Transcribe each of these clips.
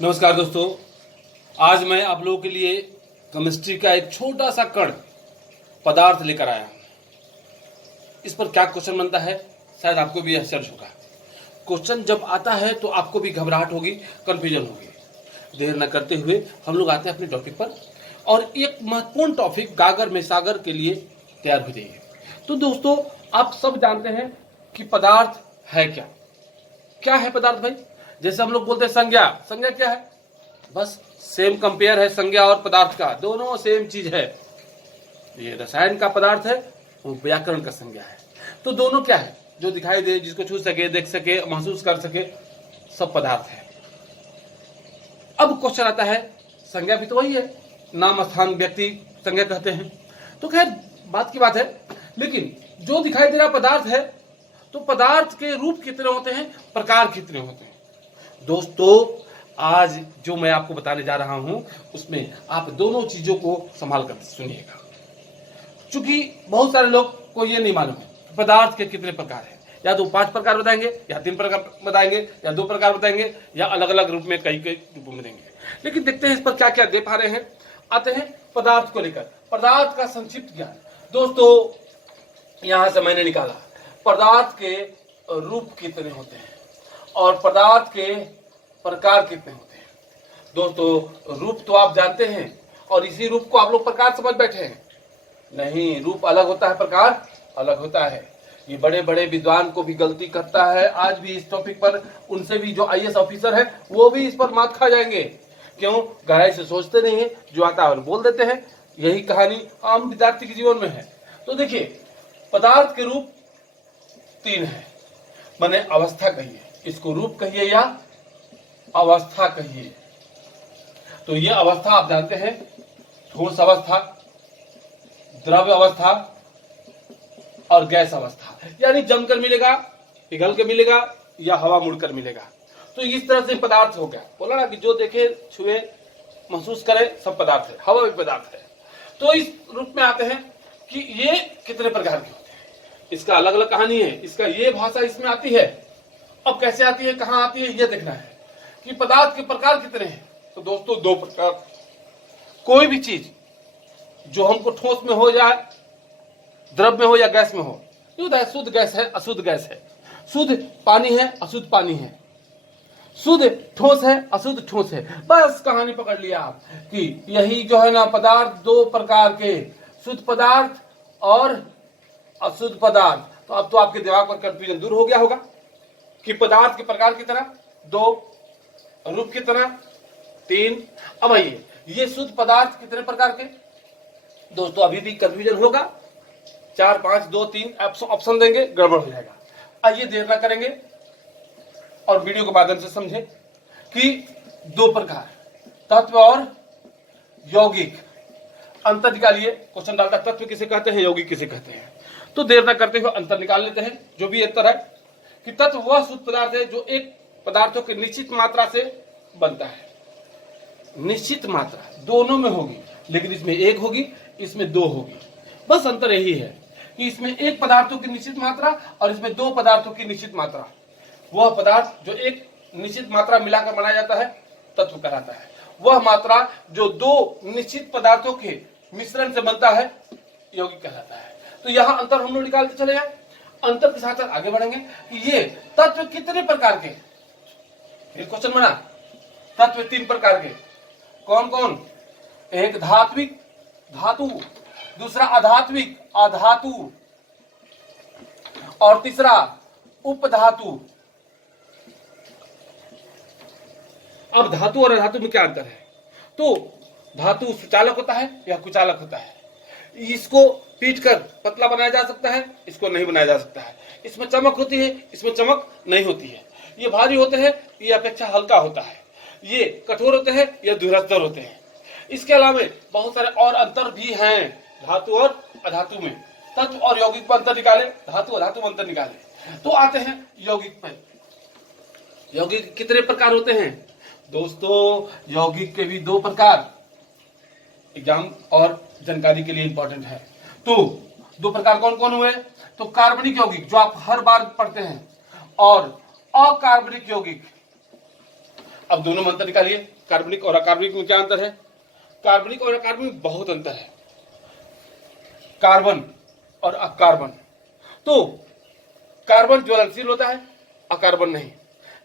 नमस्कार दोस्तों। आज मैं आप लोगों के लिए केमिस्ट्री का एक छोटा सा कण पदार्थ लेकर आया हूं। इस पर क्या क्वेश्चन बनता है, शायद आपको भी आश्चर्य होगा। क्वेश्चन जब आता है तो आपको भी घबराहट होगी, कंफ्यूजन होगी। देर न करते हुए हम लोग आते हैं अपने टॉपिक पर, और एक महत्वपूर्ण टॉपिक गागर में सागर के लिए तैयार हो जाइए। तो दोस्तों, आप सब जानते हैं कि पदार्थ है क्या। क्या है पदार्थ भाई? जैसे हम लोग बोलते हैं संज्ञा। संज्ञा क्या है? बस सेम कंपेयर है संज्ञा और पदार्थ का, दोनों सेम चीज है। ये रसायन का पदार्थ है, वो व्याकरण का संज्ञा है। तो दोनों क्या है? जो दिखाई दे, जिसको छू सके, देख सके, महसूस कर सके, सब पदार्थ है। अब क्वेश्चन आता है, संज्ञा भी तो वही है, नाम स्थान व्यक्ति संज्ञा कहते हैं। तो खैर बात की बात है, लेकिन जो दिखाई दे रहा पदार्थ है, तो पदार्थ के रूप कितने होते हैं, प्रकार कितने होते हैं? दोस्तों, आज जो मैं आपको बताने जा रहा हूं उसमें आप दोनों चीजों को संभाल कर सुनिएगा। चूंकि बहुत सारे लोग को ये नहीं मालूम है पदार्थ के कितने प्रकार हैं। या तो 5 प्रकार बताएंगे, या 3 प्रकार बताएंगे, या 2 प्रकार बताएंगे, या अलग अलग रूप में कई रूपों में देंगे। लेकिन देखते हैं इस पर क्या क्या दे पा रहे हैं। आते हैं पदार्थ को लेकर। पदार्थ का संक्षिप्त ज्ञान। दोस्तों, यहां से मैंने निकाला पदार्थ के रूप कितने होते हैं और पदार्थ के प्रकार कितने होते हैं। दोस्तों, रूप तो आप जानते हैं, और इसी रूप को आप लोग प्रकार समझ बैठे हैं। नहीं, रूप अलग होता है, प्रकार अलग होता है। ये बड़े बड़े विद्वान को भी गलती करता है। आज भी इस टॉपिक पर उनसे भी जो आईएएस ऑफिसर है वो भी इस पर मात खा जाएंगे। क्यों? गहराई से सोचते नहीं है, जो आता है बोल देते हैं। यही कहानी आम विद्यार्थी के जीवन में है। तो देखिए, पदार्थ के रूप 3 है। माने अवस्था कहिए, इसको रूप कहिए या अवस्था कहिए। तो ये अवस्था आप जानते हैं, ठोस अवस्था, द्रव्य अवस्था और गैस अवस्था। यानी जमकर मिलेगा, पिघल के मिलेगा, या हवा मुड़कर मिलेगा। तो इस तरह से पदार्थ हो गया। बोला ना कि जो देखे, छुए, महसूस करे, सब पदार्थ है। हवा भी पदार्थ है। तो इस रूप में आते हैं कि ये कितने प्रकार के होते हैं। इसका अलग अलग कहानी है। इसका ये भाषा इसमें आती है। अब कैसे आती है, कहां आती है, ये देखना है कि पदार्थ के प्रकार कितने हैं। तो दोस्तों, 2 प्रकार। कोई भी चीज जो हमको ठोस में हो या द्रव में हो या गैस में हो, शुद्ध गैस है, अशुद्ध गैस है। शुद्ध पानी है, अशुद्ध पानी है। शुद्ध ठोस है, अशुद्ध ठोस है। बस कहानी पकड़ लिया आप कि यही जो है ना पदार्थ 2 प्रकार के, शुद्ध पदार्थ और अशुद्ध पदार्थ। तो अब तो आपके दिमाग पर कंफ्यूजन दूर हो गया होगा कि पदार्थ के प्रकार की तरह 2, रूप की तरह 3। अब आइए, ये शुद्ध पदार्थ कितने प्रकार के? दोस्तों, अभी भी कंफ्यूजन होगा। 4, 5, 2, 3 ऑप्शन देंगे, गड़बड़ हो जाएगा। आइए देर ना करेंगे और वीडियो के माध्यम से समझे कि 2 प्रकार, तत्व और यौगिक। अंतर निकालिए। क्वेश्चन डालता, तत्व किसे कहते हैं, यौगिक किसे कहते हैं। तो देर ना करते हुए अंतर निकाल लेते हैं। जो भी अंतर है कि तत्व वह शुद्ध पदार्थ है जो एक पदार्थों की निश्चित मात्रा से बनता है। निश्चित मात्रा दोनों में होगी, लेकिन इसमें 1 होगी, इसमें 2 होगी। बस अंतर यही है कि इसमें 1 पदार्थों की निश्चित मात्रा और इसमें 2 पदार्थों की निश्चित मात्रा। वह पदार्थ जो एक निश्चित मात्रा मिलाकर बनाया जाता है, तत्व कहलाता है। वह मात्रा जो 2 निश्चित पदार्थों के मिश्रण से बनता है, यौगिक कहलाता है। तो यहां अंतर हम लोग निकालते चले जाए। अंतर के साथ आगे बढ़ेंगे कि ये तत्व कितने प्रकार के। फिर क्वेश्चन बना, तत्व 3 प्रकार के। कौन कौन? एक धात्विक, धातु। दूसरा अधात्विक, अधातु। और तीसरा उपधातु। अब धातु और अधातु में क्या अंतर है? तो धातु सुचालक होता है या कुचालक होता है। इसको पीट कर पतला बनाया जा सकता है, इसको नहीं बनाया जा सकता है। इसमें चमक होती है, इसमें चमक नहीं होती है। ये भारी होते हैं, ये अपेक्षा हल्का होता है। ये कठोर होते हैं, ये धुरस्तर होते हैं। इसके अलावा बहुत सारे और अंतर भी हैं धातु और अधातु में। तत्व और यौगिक पर अंतर निकाले, धातु और धातु में अंतर निकाले। तो आते हैं यौगिक पर। यौगिक कितने प्रकार होते हैं? दोस्तों, यौगिक के भी 2 प्रकार। एग्जाम और जानकारी के लिए इंपॉर्टेंट है। तो 2 प्रकार कौन कौन हुए? तो कार्बनिक यौगिक, जो आप हर बार पढ़ते हैं, और अकार्बनिक यौगिक। अब दोनों में अंतर निकालिए, कार्बनिक और अकार्बनिक में क्या अंतर है? कार्बनिक और अकार्बनिक में बहुत अंतर है, कार्बन और अकार्बन। तो कार्बन ज्वलनशील होता है, अकार्बन नहीं।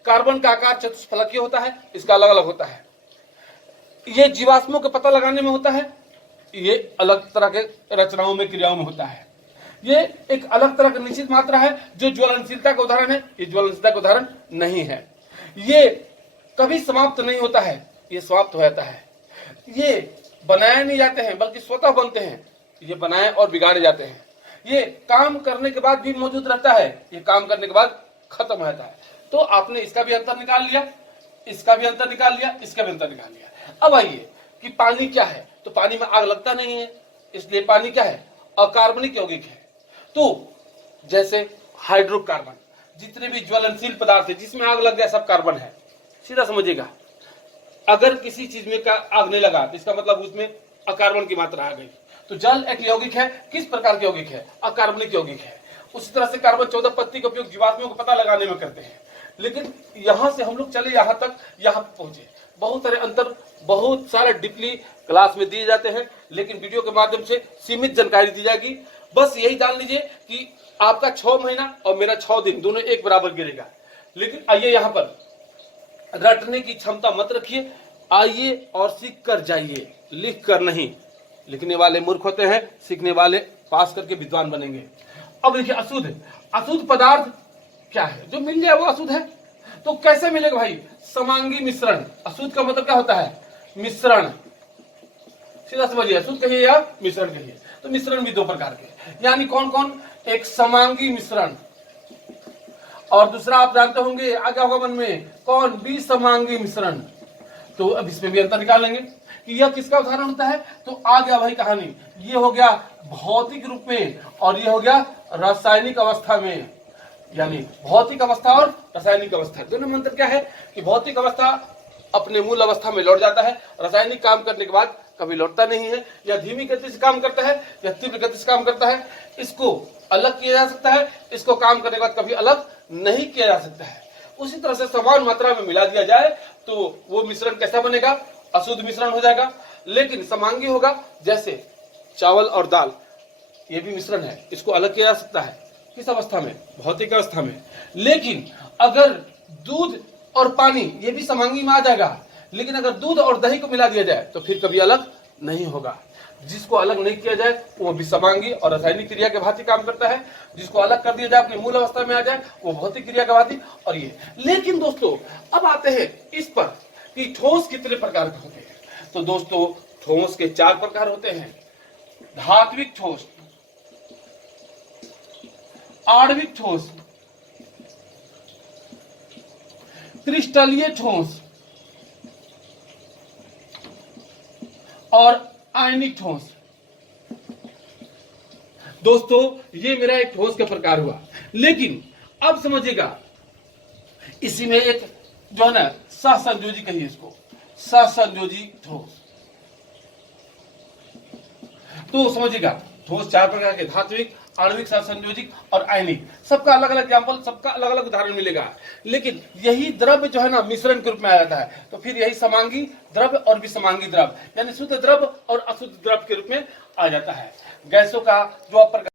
कार्बन का आकार चतुष्फलकीय होता है, इसका अलग अलग होता है। ये जीवाश्मों का पता लगाने में होता है, ये अलग तरह के रचनाओं में, क्रियाओं में होता है। ये एक अलग तरह का निश्चित मात्रा है जो ज्वलनशीलता का उदाहरण है, ये ज्वलनशीलता का उदाहरण नहीं है। ये कभी समाप्त नहीं होता है, ये समाप्त हो जाता है। ये बनाए नहीं जाते हैं बल्कि स्वतः बनते हैं, ये बनाए और बिगाड़े जाते हैं। ये काम करने के बाद भी मौजूद रहता है, ये काम करने के बाद खत्म हो जाता है। तो आपने इसका भी अंतर निकाल लिया, इसका भी अंतर निकाल लिया, इसका भी अंतर निकाल लिया। अब आइए कि पानी क्या है, तो पानी में आग लगता नहीं है, इसलिए पानी क्या है? अकार्बनिक यौगिक है। तो जैसे हाइड्रोकार्बन, जितने भी ज्वलनशील पदार्थ है जिसमें आग लग गया सब कार्बन है। सीधा समझिएगा, अगर किसी चीज में का आग नहीं लगा तो इसका मतलब उसमें अकार्बन की मात्रा आ गई। तो जल एक यौगिक है, किस प्रकार के यौगिक है? अकार्बनिक यौगिक है। उसी तरह से कार्बन 14 पत्ती का उपयोग जीवाश्मों का पता लगाने में करते हैं। लेकिन यहां से हम लोग चले यहां तक, यहां पहुंचे। बहुत सारे अंतर, बहुत सारे डीपली क्लास में दिए जाते हैं, लेकिन वीडियो के माध्यम से सीमित जानकारी दी जाएगी। बस यही जान लीजिए कि आपका 6 महीना और मेरा 6 दिन दोनों एक बराबर गिरेगा। लेकिन आइए यहां पर रटने की क्षमता मत रखिए, आइए और सीख कर जाइए, लिख कर नहीं। लिखने वाले मूर्ख होते हैं, सीखने वाले पास करके विद्वान बनेंगे। अब देखिए अशुद्ध, अशुद्ध पदार्थ क्या है? जो मिल जाए वो अशुद्ध है। तो कैसे मिलेगा भाई? समांगी मिश्रण। अशुद्ध का मतलब क्या होता है? मिश्रण। सीधा समझिए, अशुद्ध कहिए या मिश्रण कहिए। तो मिश्रण भी दो प्रकार के, यानी कौन कौन? एक समांगी मिश्रण, और दूसरा आप जानते होंगे, आगे होगा मन में, कौन? विसमांगी मिश्रण। तो अब इसमें भी अंतर निकाल लेंगे कि यह किसका उदाहरण होता है। तो आ गया भाई कहानी, ये हो गया भौतिक रूप में और ये हो गया रासायनिक अवस्था में। यानी भौतिक अवस्था और रासायनिक अवस्था दोनों में अंतर क्या है कि भौतिक अवस्था अपने मूल अवस्था में लौट जाता है, रासायनिक काम करने के बाद कभी लौटता नहीं है, या धीमी गति से काम करता है या तीव्र गति से काम करता है। इसको अलग किया जा सकता है, इसको काम करने के बाद कभी अलग नहीं किया जा सकता है। उसी तरह से समान मात्रा में मिला दिया जाए तो वो मिश्रण कैसा बनेगा? अशुद्ध मिश्रण हो जाएगा। लेकिन समांगी होगा, जैसे चावल और दाल, ये भी मिश्रण है, इसको अलग किया जा सकता है। किस अवस्था में? भौतिक अवस्था में। लेकिन अगर दूध और पानी, ये भी समांगी में आ जाएगा। लेकिन अगर दूध और दही को मिला दिया जाए तो फिर कभी अलग नहीं होगा। जिसको अलग नहीं किया जाए वो विसमांगी और रासायनिक क्रिया के भांति काम करता है, जिसको अलग कर दिया जाए अपनी मूल अवस्था में आ जाए वो भौतिक क्रिया के भांति। और ये, लेकिन दोस्तों अब आते हैं इस पर कि ठोस कितने प्रकार के होते हैं। तो दोस्तों ठोस के 4 प्रकार होते हैं: धात्विक ठोस, आणविक ठोस, क्रिस्टलीय ठोस और आयनिक ठोस। दोस्तों ये मेरा एक ठोस का प्रकार हुआ। लेकिन अब समझिएगा, इसी में एक जो है ना सहसंयोजी कहिए इसको, सहसंयोजी ठोस। तो समझिएगा ठोस 4 प्रकार के: धात्विक, आणविक, सहसंयोजिक और आयनिक। सबका अलग अलग एग्जाम्पल, सबका अलग अलग उदाहरण मिलेगा। लेकिन यही द्रव्य जो है ना मिश्रण के रूप में आ जाता है। तो फिर यही समांगी द्रव्य और विसमांगी द्रव्य, यानी शुद्ध द्रव्य और अशुद्ध द्रव्य के रूप में आ जाता है। गैसों का जो